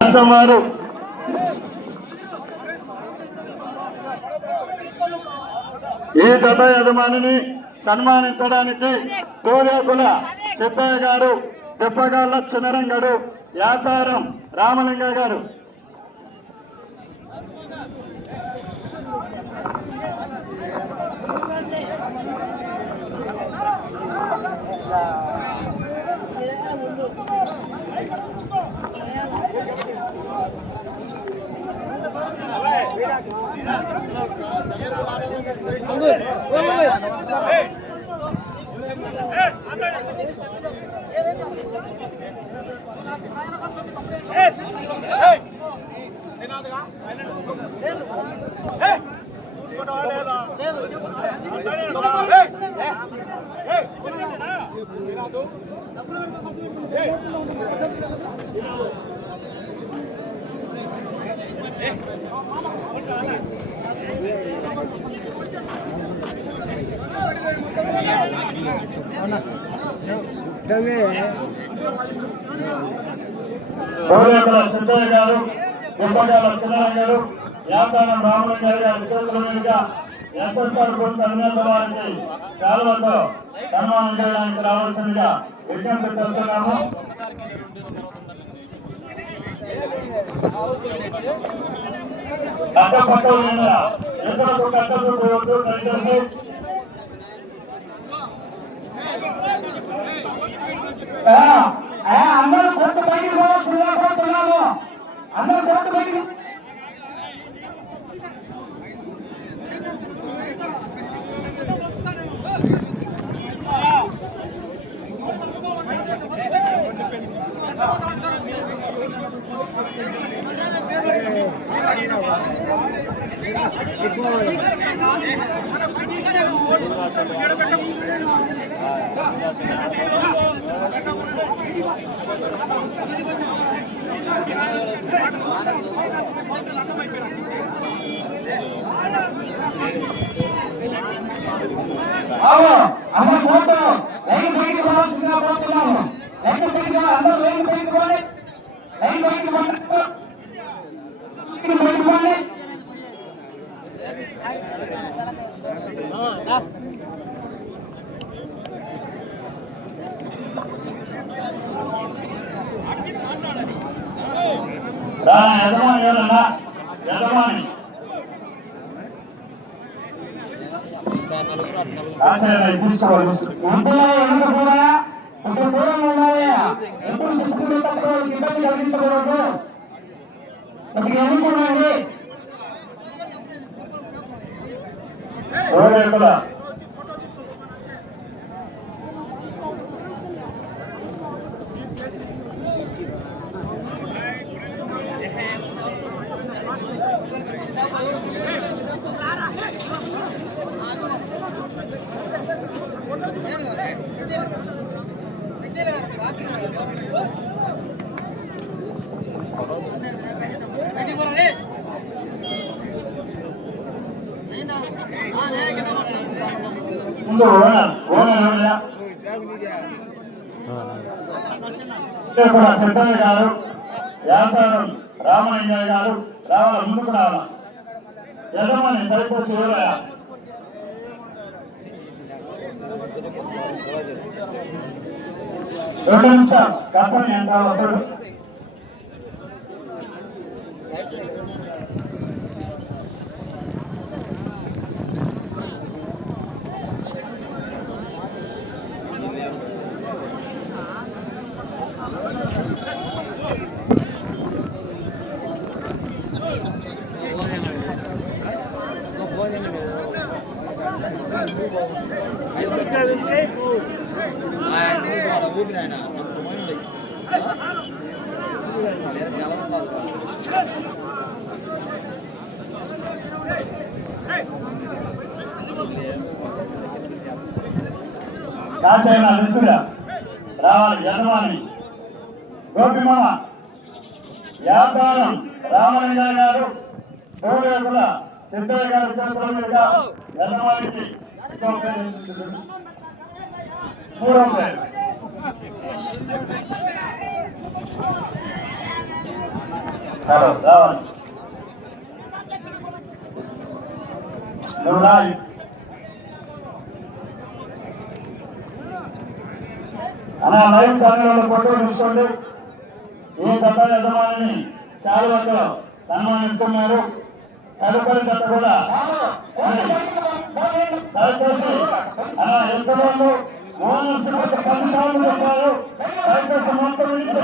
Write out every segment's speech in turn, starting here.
రాష్ట్రం వారు ఈ జత యజమానిని సన్మానించడానికి కోరేకుల సిద్ధయ్య గారు, తెప్పగాళ్ళ చిన్నరంగడు, యాచారం రామలింగ గారు. సిద్ధయ్య గారు, గుబ్బగాల చిన్నరంగడు, యాచారం రామలింగ గారి చేతుల మీదుగా ఎస్ఎస్ఆర్ కోర్సు అధినేత వారికి శాలువతో సన్మానం చేయడానికి రావాల్సిందిగా విజ్ఞప్తి చేస్తున్నాము. అడ్డపట్టల మీద ఇతరులకు కట్ట చూపవద్దు. దయచేసి అందరూ కొట్టు బయటికి పోతున్నాము. అందరూ కొట్టు బయటికి అమ్మ ఫోటో లైన్ బయటకు పోవాల్సిందిగా పోతున్నాము. లైన్ బయటకు అందరూ లైన్ బయటకు పోవాలి. లైన్ బయటకు పోవాలి. యజమాని ఇబ్బంది కలిగించకూడదు. సిద్ధయ్య గారు, యాసారం రామలింగ గారు రావాలి. ముందుకు రావాల యజమాని దయచేసి రెండు నిమిషాలు కంపెనీ ఎంత వస్తాడు. రావాలి యజమాని గోపిమామ, యాచారం రామలింగ గారు, కోరేకుల సిద్ధయ్య గారి చేతుల మీదుగా యజమానికి మూడవ పేరు రావాలి అలా లైవ్ ఛానల్ ఫోటో తీసుకోండి. ఏ జత యజమాని శాలువతో సన్మానిస్తున్నారు. తదుపరి జత కూడా దయచేసి అలా ఎంతమంది ఓనర్స్ 10 సార్లు చెప్పారు. దయచేసి మొత్తం ఇంటికి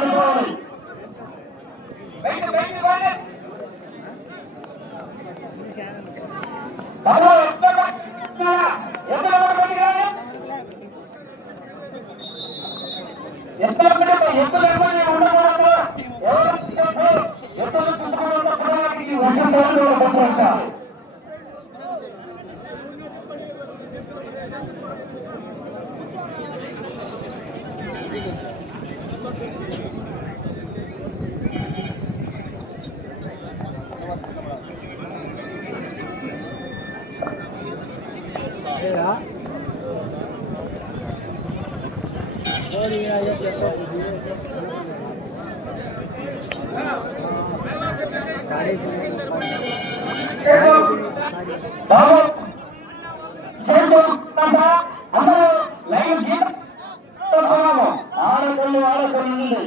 ఆడకొండి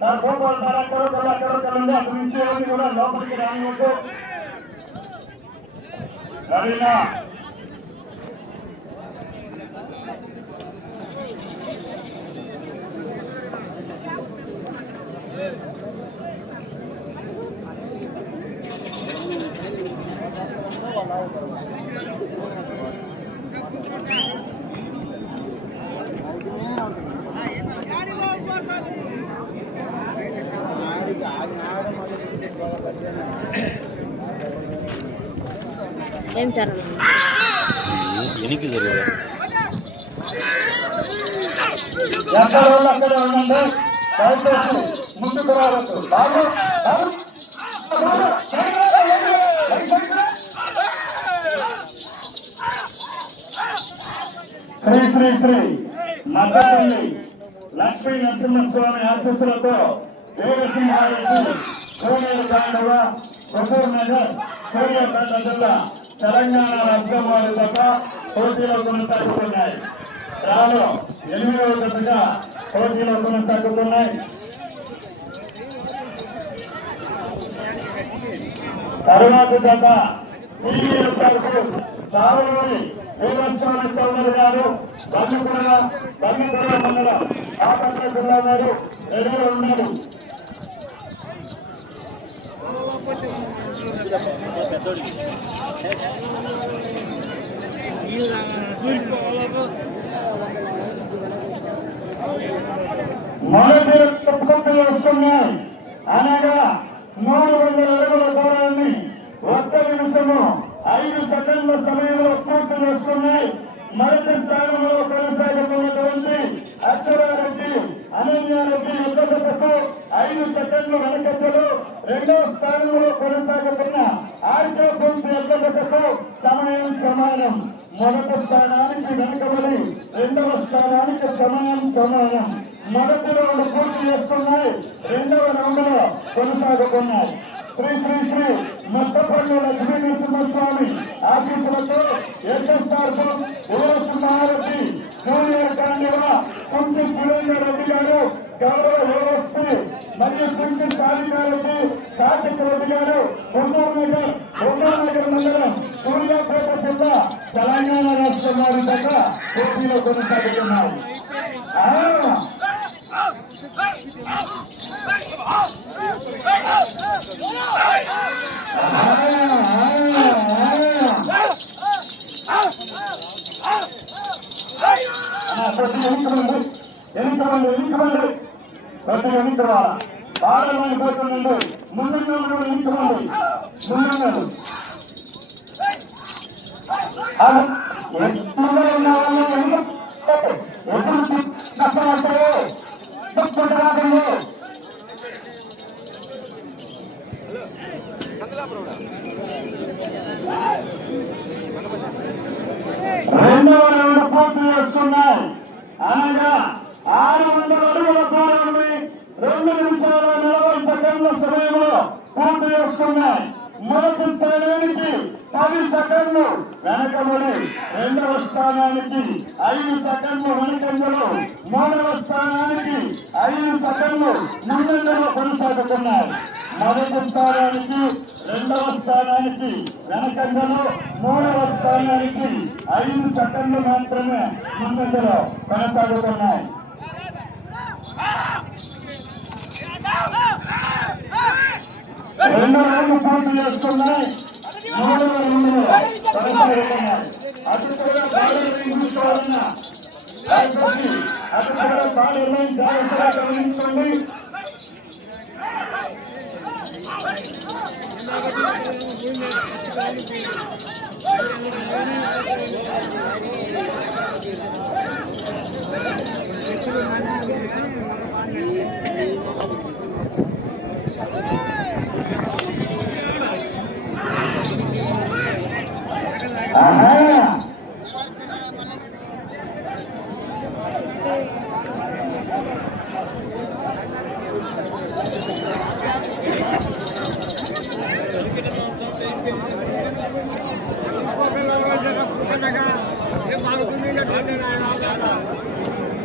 సార్ గోపాల్ సార్ అక్కడ ఉంది. అక్కడి నుంచి ఎవరిని కూడా లోపలికి రానివ్వద్దు. రవీనా ఏం ఛానల్ ఎనికి జరగదు. అక్కడ ఉండండి. దయచేసి ముందుకు రావచ్చు. శ్రీ శ్రీ శ్రీ మద్దపల్లి లక్ష్మీ నరసింహస్వామి ఆశీస్సులతో వీరసింహారెడ్డి కోనేరు తాండవ కొత్తూరు నగర్ సూర్యాపేట జిల్లా తెలంగాణ రాష్ట్రం వారి తప్ప పోటీలో కొనసాగుతున్నాయి. రాలో 8వ జతగా పోటీలో కొనసాగుతున్నాయి. తరువాత జత చావలూరి వీరస్వామి చౌదరి గారు బంగిపుర మండలం బాపట్ల జిల్లా గారు ఎదురు ఉన్నారు. మొదటి పూర్తి వస్తున్నాయి. అనగా 300 అడుగుల దూరాన్ని 1 నిమిషము 5 సెకండ్ల సమయంలో పూర్తి చేస్తున్నాయి. మొదటి స్థానంలో కొనసాగుతున్నటువంటి అక్షరారెడ్డి అనన్యారెడ్డి యుద్ధకు 5 సెకండ్లు వెనకలు. 2వ స్థానంలో కొనసాగుతున్న ఆర్కే పుల్స్ యుద్ధకు సమయం సమానం. మొదటి స్థానానికి వెనుకబడి 2వ స్థానానికి సమానం. మొదటి రౌండ్ పూర్తి చేస్తున్నాయి. 2వ రౌండ్ లో కొనసాగుతున్నాయి. శ్రీ శ్రీ శ్రీ మద్దపల్లి లక్ష్మీ నరసింహస్వామి ఆశీస్సులతో ఎస్ఎస్ఆర్ వీరసింహారెడ్డి జూనియర్ కాండివ సుంకి సురేందర్ రెడ్డి గారు గౌరవ ఏఎస్పీ మరియు సుంకి సాధికారెడ్డి కార్తిక్ రెడ్డి గారు హుజూర్ నగర్ మండలం సూర్యాపేట జిల్లా తెలంగాణ రాష్ట్రం వారి దాకా పోటీలో కొనసాగుతున్నారు. బాలమైపోతుందండి. ముందుగా ఎన్నికమండి. ముందున్నారు ఉన్న వాళ్ళని కష్టపడతారు. రాకండి. 2వ రౌండ్ పూర్తి చేస్తున్నాయి. అనగా 600 అడుగుల దూరాన్ని 2 నిమిషాల 40 సెకండ్లు సెకండ్ల సమయంలో పూర్తి చేస్తున్నాయి. మొదటి స్థానానికి 10 సెకండ్లు వెనకబడి రెండవ స్థానానికి 5 సెకండ్లు వెనకంజలో, మూడవ స్థానానికి 5 సెకండ్లు ముందంజలో కొనసాగుతున్నాయి. మొదటి స్థానానికి రెండవ స్థానానికి వెనకంజలో, మూడవ స్థానానికి 5 సెకండ్లు మాత్రమే ముందంజలో కొనసాగుతున్నాయి. రెండో రౌండ్ పూర్తి చేస్తున్నాయి. మూడవ రౌండ్ కొనసాగుతున్నాయి. అటు కూడా బాడీ చూసుకోవాలన్న అటు కూడా బాడీ జాగ్రత్తగా గమనించండి.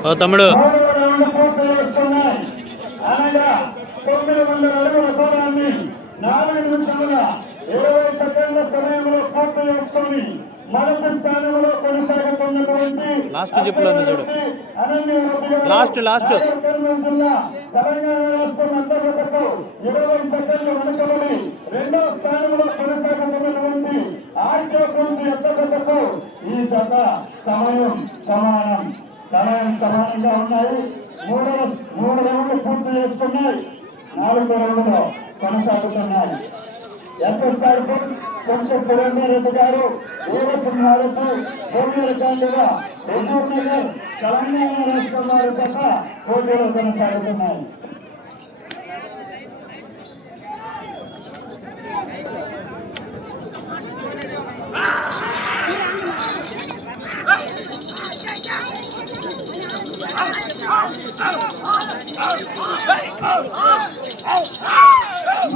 ఓ తమ్ముడు అనగా 900 అడుగుల దూరాన్ని 4 నిమిషముల 20 సెకండ్ల సమయంలో పూర్తి చేసుకొని మొదటి స్థానంలో కొనసాగుతున్నటువంటి లాస్ట్ జిప్లో ఉంది చూడు. లాస్ట్ తెలంగాణ రాష్ట్రం అంతర్గతకు 20 సెకండ్లు వెనుకబడి రెండవ స్థానంలో కొనసాగుతున్నటువంటి ఆర్కే పుల్స్ అంతర్గతకు ఈ జత సమానంగా ఉన్నాయి. మూడు రౌండ్లు పూర్తి చేస్తున్నాయి. 4వ రౌండ్లో కొనసాగుతున్నాయి. ఎస్ఎస్ఆర్ సొంత సురేందర్ రెడ్డి గారు వీరసింహారెడ్డి పోటీలకాండిగా హుజూర్ నగర్ తెలంగాణ రాష్ట్రం వారి తప్ప పోటీలు కొనసాగుతున్నాయి.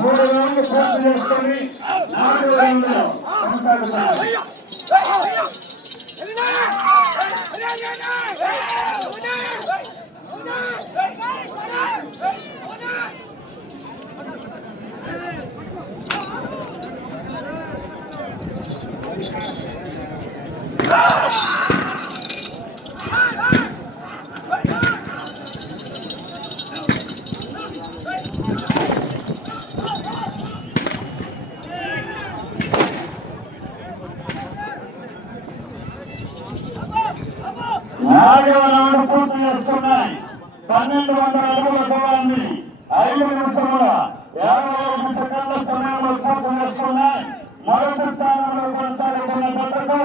మూడు రౌండ్లు పూర్తి చేసుకొని 4వ రౌండ్లో కొనసాగుతున్నాయి. నాలుగవ రౌండ్ పూర్తి చేస్తున్నాయి. 1200 అడుగుల దూరాన్ని 5 నిమిషముల 55 సెకండ్ల సమయంలో పూర్తి చేస్తున్నాయి. మొదటి స్థానంలో కొనసాగుతున్న జతకు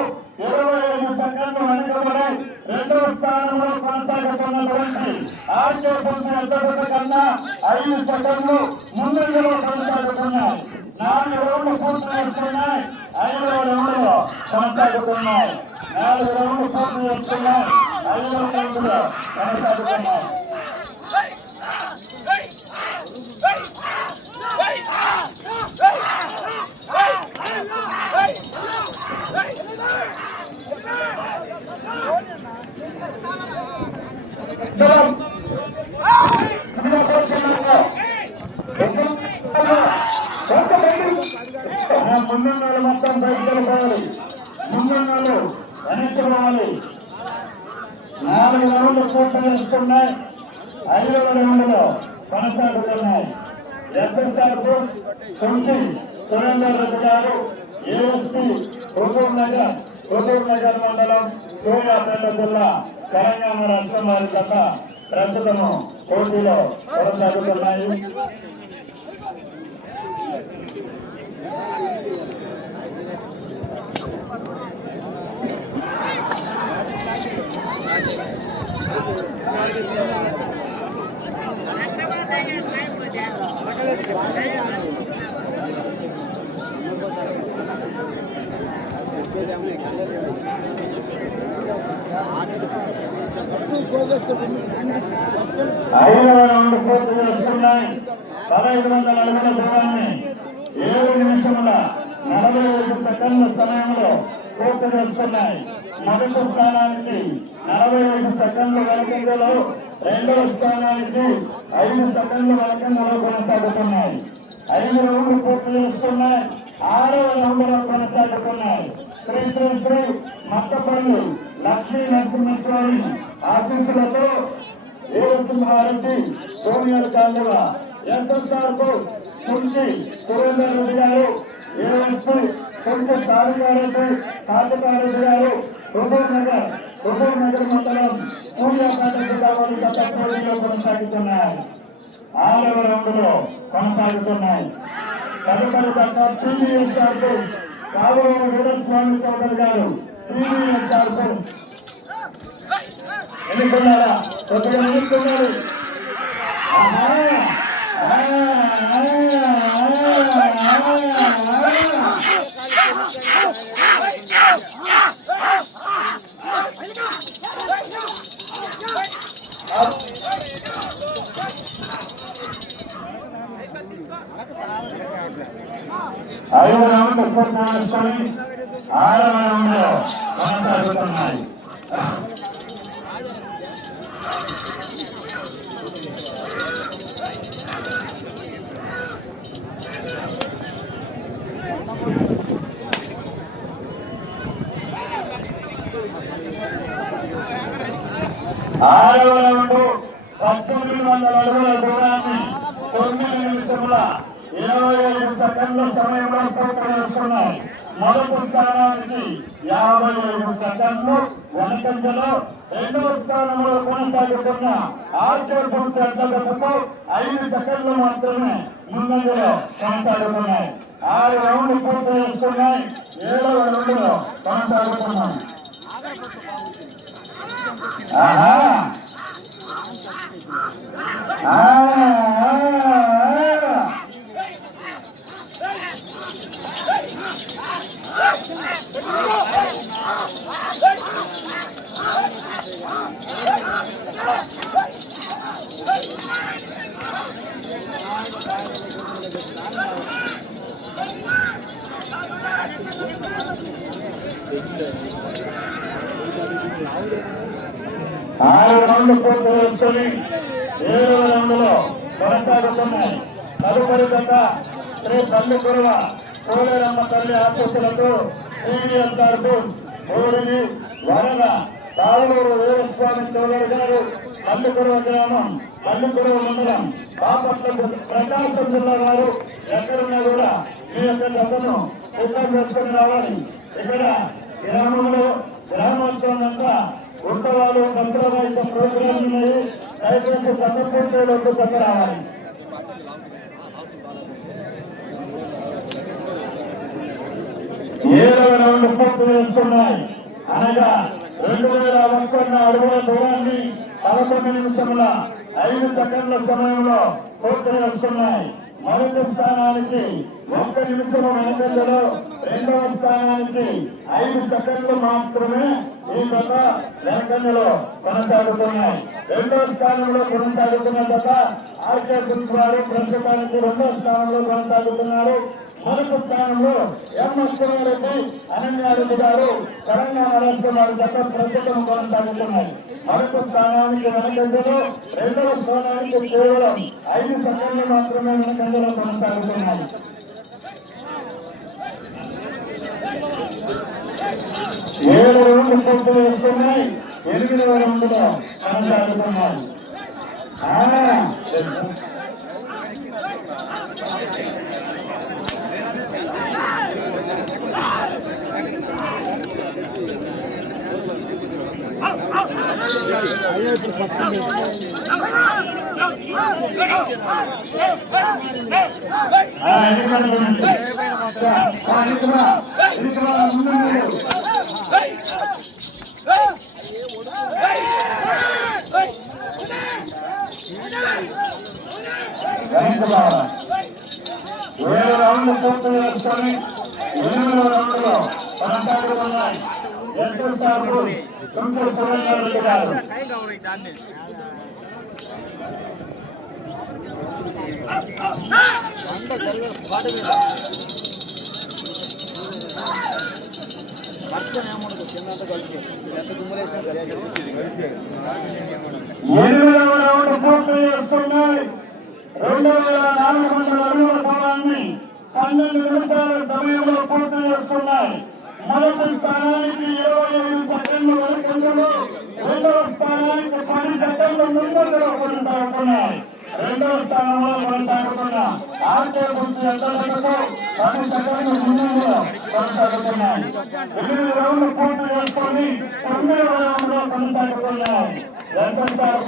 25 సెకండ్లు వెనుకబడి రెండవ స్థానంలో కొనసాగుతున్నటువంటి ఆర్కే పుల్స్ జత కన్నా 5 సెకండ్లు ముందంజలో కొనసాగుతున్నాయి. 4 రౌండ్లు పూర్తి చేస్తున్నాయి. 5వ రౌండ్లో కొనసాగుతున్నాయి. 4 రౌండ్లు పూర్తి చేస్తున్నాయి. 5వ రౌండ్లో కొనసాగుతున్నాయి. ముందున్నాళ్ళు మొత్తం బయటకు వెళ్ళిపోవాలి. ముందున్నాళ్ళు వెనక్కి పోవాలి. 4 రౌండ్లు పూర్తి చేస్తున్నాయి. 5వ రౌండ్లో కొనసాగుతున్నాయి. ఎస్ఎస్ఆర్ సొంతి సురేందర్ రెడ్డి గారు ఏఎస్పీ హుజూర్ నగర్ మండలం సూర్యాపేట జిల్లా తెలంగాణ రాష్ట్రం వారి జత ప్రస్తుతము పోటీలో కొనసాగుతున్నాయి. ఐదవ రౌండ్ పూర్తి చేస్తున్నాయి. 1500 అడుగుల దూరాన్ని 7 నిమిషముల 45 సెకండ్ల సమయంలో పూర్తి చేస్తున్నాయి. మొదటి స్థానానికి 45 సెకండ్ల వెనకంజలో, రెండవ స్థానానికి 5 సెకండ్ల వెనకంజలో కొనసాగుతున్నాయి. 5 రౌండ్లు పూర్తి చేస్తున్నాయి. 6వ రౌండ్లో కొనసాగుతున్నాయి. శ్రీ శ్రీ శ్రీ మత్తపల్లి లక్ష్మీ నరసింహస్వామి ఆశీస్సులతో వీరసింహారెడ్డి సోనియర్ కాలువ ఎస్ఎస్ఆర్ కు కుంటి సురేందర్ రెడ్డి గారు, ఏఎస్పీ కుంటి సాధికారెడ్డి గారు హుజూర్ నగర్ మండలం సూర్యాపేట జిల్లాలోని గత పోటీలో కొనసాగుతున్నాయి. 6వ రౌండ్లో కొనసాగుతున్నాయి. తదుపరి దక్క టీవీఎస్ఆర్ కు కావూరు వీరస్వామి చౌదరి గారు టీవీఎస్ఆర్ కు ఎన్నుకున్నారా? కొద్దిగా ఎన్నుకున్నారు. ఐదు రౌండ్లు పూర్తి చేసుకొని 6వ రౌండ్లో కొనసాగుతున్నాయి. ఆరవ రౌండ్ 1900 అడుగుల దూరాన్ని 9 నిమిషముల 25 సెకండ్ల సమయంలో పూర్తి చేసుకున్నాయి. మొదటి స్థానానికి 55 సెకండ్లు వెనకంజలో, రెండవ స్థానంలో కొనసాగుతున్న ఆర్కే బుల్స్ ఎంతకు 5 సెకండ్లు మాత్రమే ముందంజలో కొనసాగుతున్నాయి. 6 రౌండ్లు పూర్తి చేసుకున్నాయి. 7వ రౌండ్లో కొనసాగుతున్నాయి. ఆరు రౌండ్లు పూర్తి చేసుకుని 7వ రౌండ్లో కొనసాగుతున్నాయి. తదుపరి దశ శ్రీ పల్లికురువ కోలేరమ్మ తల్లి ఆశీస్సులతో టీవీఎస్ఆర్ ఊరిని వరద కావూరు వీరస్వామి చౌదరి గారు, పల్లికురువ గ్రామం, పల్లికురువ మండలం, బాపట్ల ప్రకాశం జిల్లా వారు ఎక్కడున్నా కూడా మీ యొక్క డబ్బును సిద్ధం చేసుకుని రావాలి. ఇక్కడ గ్రామంలో గ్రామోత్సవంతా ఉత్సవాలు, భద్రవాయిత ప్రోగ్రాంలు ఉన్నాయి. దయచేసి తప్పకుండా తప్ప రావాలి. ఏడవ రౌండ్ పూర్తి చేస్తున్నాయి. అనగా 2051 అడుగుల దూరాన్ని 11 నిమిషముల 5 సెకండ్ల సమయంలో పూర్తి చేస్తున్నాయి. మొదటి స్థానానికి 1 నిమిషం వెనకంజలో, రెండవ స్థానానికి 5 సెకండ్లు మాత్రమే ఈ జత వెనకంజలో కొనసాగుతున్నాయి. రెండవ స్థానంలో కొనసాగుతున్న జత ఆర్కే బుల్స్ వారు ప్రస్తుతానికి 2వ స్థానంలో కొనసాగుతున్నారు. మొదటి స్థానంలో ఎం అక్షరారెడ్డి, అనన్యారెడ్డి గారు తెలంగాణ రాష్ట్రం వారి జత ప్రస్తుతం కొనసాగుతున్నాయి. మొదటి స్థానానికి వెనకంజలో, రెండవ స్థానానికి కేవలం 5 సెకండ్లు మాత్రమే వెనకంజలో కొనసాగుతున్నాయి. 7 రౌండ్లు పూర్తి చేస్తున్నాయి. 8వ రౌండ్లో కొనసాగుతున్నాయి. ఏడు రౌండ్లు పూర్తి చేసుకొని 8వ రౌండ్లో కొనసాగుతున్నాయి. ఎస్ఎస్ఆర్ సుందర సురేందర్ రెడ్డి గారు. ఎనిమిదవ రౌండ్ పూర్తి చేస్తున్నాయి. 2400 అడుగుల దూరాన్ని 12 నిమిషాల సమయంలో పూర్తి చేస్తున్నాయి. మొదటి స్థానానికి 25 సెకండ్లు వెనుకంజలో, రెండవ స్థానానికి 10 సెకండ్లు ముందంజలో కొనసాగుతున్నాయి. రెండవ స్థానంలో కొనసాగుతున్న ఆర్కే గురించి ఎంతకు 10 సెకండ్లు ముందంజలో కొనసాగుతున్నాయి. 8 రౌండ్లు పూర్తి చేసుకొని 9వ రౌండ్ లో కొనసాగుతున్నాయి. ఎస్ఎస్ఆర్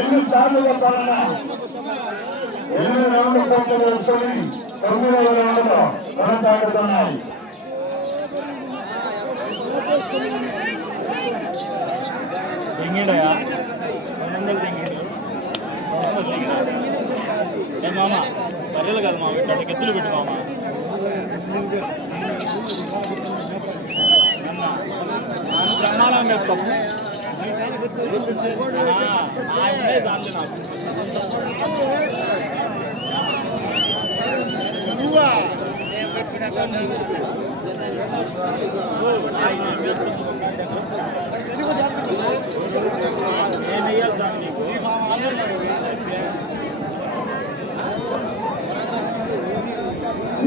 ఎన్నిసార్లు చెప్పాలన్నా 8 రౌండ్ల పూర్తి చేసుకొని 9వ రౌండ్లో కొనసాగుతున్నాయి. మామ బర్రెలు కదా మామ, ఇక్కడ ఎత్తులు పెట్టు మామ. బ్రహ్మాండం పెడతాం దాంట్లో నాకు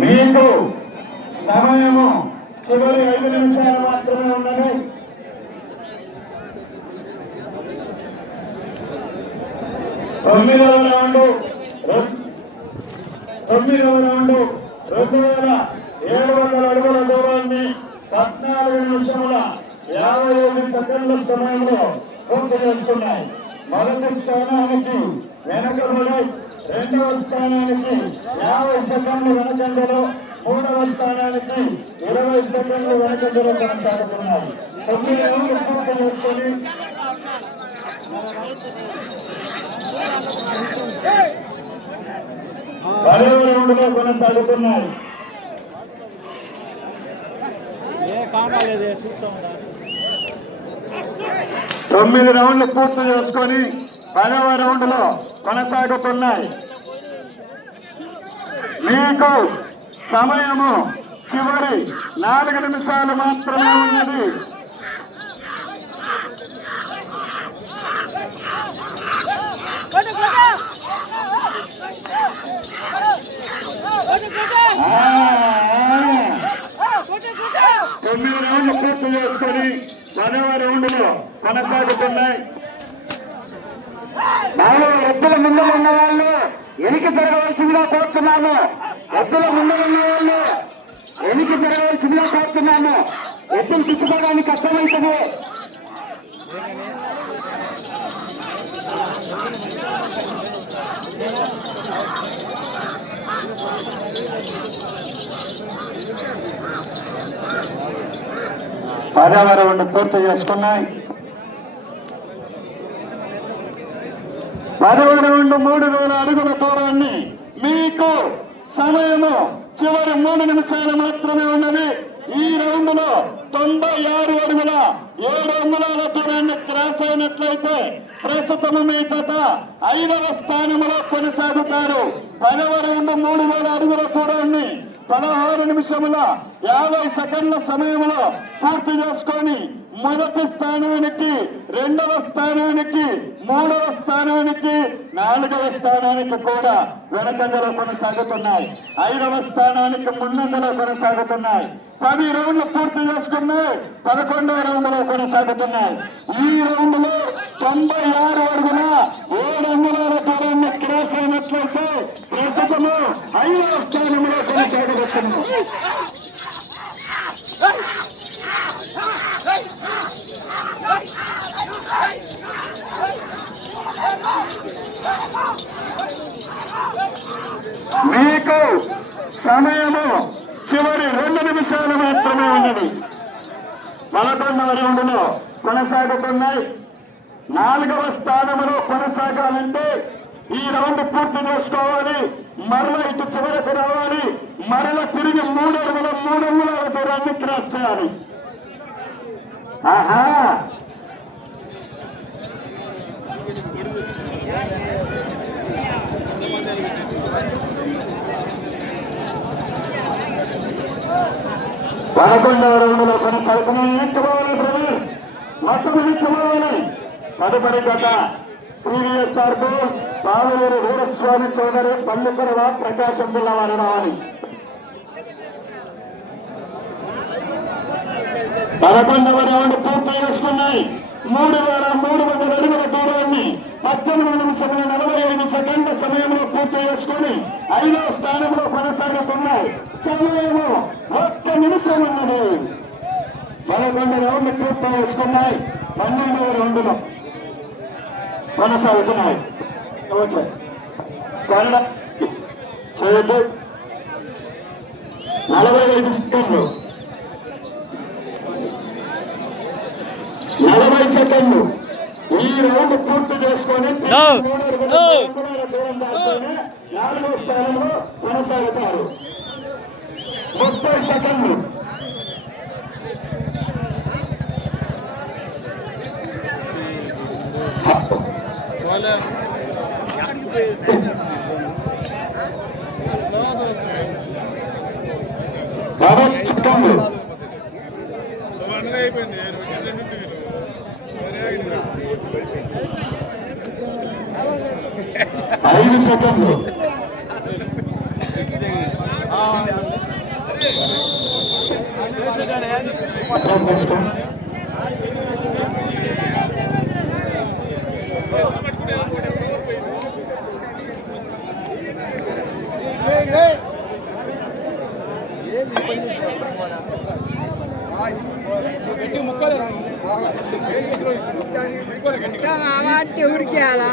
మీకు సమయము చివరి 5 నిమిషాలు మాత్రమే ఉన్నది. తొమ్మిదవ రౌండ్ 2700 అడుగుల దూరాన్ని 14 నిమిషముల 55 సెకండ్ల సమయంలో పూర్తి చేస్తున్నాయి. మొదటి స్థానానికి వెనకబడి, రెండవ స్థానానికి 50 సెకండ్లు వెనకంజలో, మూడవ స్థానానికి 20 సెకండ్లు వెనకంజలో కొనసాగుతున్నాయి. 9 రౌండ్లు పూర్తి చేసుకొని 10వ రౌండ్లో కొనసాగుతున్నాయి. 9 రౌండ్లు పూర్తి చేసుకొని 10వ రౌండ్లో కొనసాగుతున్నాయి. మీకు సమయము చివరి 4 నిమిషాలు మాత్రమే ఉన్నది. తొమ్మిది రౌండ్లు పూర్తి చేసుకొని 10వ రౌండ్లో కొనసాగుతున్నాయి. ఎద్దుల ముందు ఉన్న వాళ్ళు ఎనికి జరగవలసిందిగా కోరుతున్నాము. ఎద్దుల ముందు ఉన్న వాళ్ళు ఎనికి జరగవలసిందిగా కోరుతున్నాము. ఎద్దులు తిప్పుకోవడానికి కష్టమవుతుంది. పదవ రౌండ్ పూర్తి చేసుకున్నాయి. 10వ రౌండ్ 3000 అడుగుల దూరాన్ని మీకు సమయము చివరి 3 నిమిషాలు మాత్రమే ఉన్నది. ఈ రౌండ్ లో 96 అడుగుల 7 అంగుళాల దూరాన్ని క్రాస్ అయినట్లయితే ప్రస్తుతము మీ జత 5వ స్థానంలో కొనసాగుతారు. 10వ రౌండ్ 3000 అడుగుల దూరాన్ని 16 నిమిషముల 50 సెకండ్ల సమయంలో పూర్తి చేసుకొని మొదటి స్థానానికి, 2వ స్థానానికి, 3వ స్థానానికి, 4వ స్థానానికి కూడా వెనకంజలో కొనసాగుతున్నాయి. 5వ స్థానానికి ముందంజలో కొనసాగుతున్నాయి. 10 రౌండ్లు పూర్తి చేసుకున్నాయి. 11వ రౌండ్ లో కొనసాగుతున్నాయి. ఈ రౌండ్ లో 96 అడుగుల 7 అంగుళాల దూరాన్ని క్రాస్ అయినట్లయితే ప్రస్తుతము 5వ స్థానంలో కొనసాగవచ్చును. సమయము చివరి 2 నిమిషాలు మాత్రమే ఉన్నది. 11వ రౌండ్లో కొనసాగుతున్నాయి. 4వ స్థానంలో కొనసాగాలంటే ఈ రౌండ్ పూర్తి చేసుకోవాలి. మరలా ఇటు చివరకు రావాలి. మరలా తిరిగి 3 అంగుళాల దూరాన్ని క్రాస్ చేయాలి. ఆహా, పదకొండవ రౌండ్లో కొనసాగుతున్నాయి. ఎక్కిపోవాలి ప్రవీణ్, మొత్తం ఎక్కిపోవాలి. తదుపరి గత ప్రీవియస్ఆర్ బోల్స్ పావులూరు వీరస్వామి చౌదరి పల్లుకరవ ప్రకాశం జిల్లా వారు రావాలి. 11వ రౌండ్ పూర్తి చేసుకున్నాయి. 3300 అడుగుల దూరాన్ని 18 నిమిషముల 45 సెకండ్ల సమయంలో పూర్తి చేసుకుని 5వ స్థానంలో కొనసాగుతున్నాయి. సమయము 1 నిమిషం ఉన్నది. 11 రౌండ్లు పూర్తి చేసుకున్నాయి. 12వ రౌండ్లో కొనసాగుతున్నాయి. ఓకే, చేయొద్దు. 45 సెకండ్లు, 40 సెకండ్లు. ఈ రౌండ్ పూర్తి చేసుకొని 3 దూరం దాటితేనే 4వ స్థానంలో కొనసాగుతారు. 30 సెకండ్లు. సెకండ్లు. 5 సెకండ్లు. ఉడికేయాలా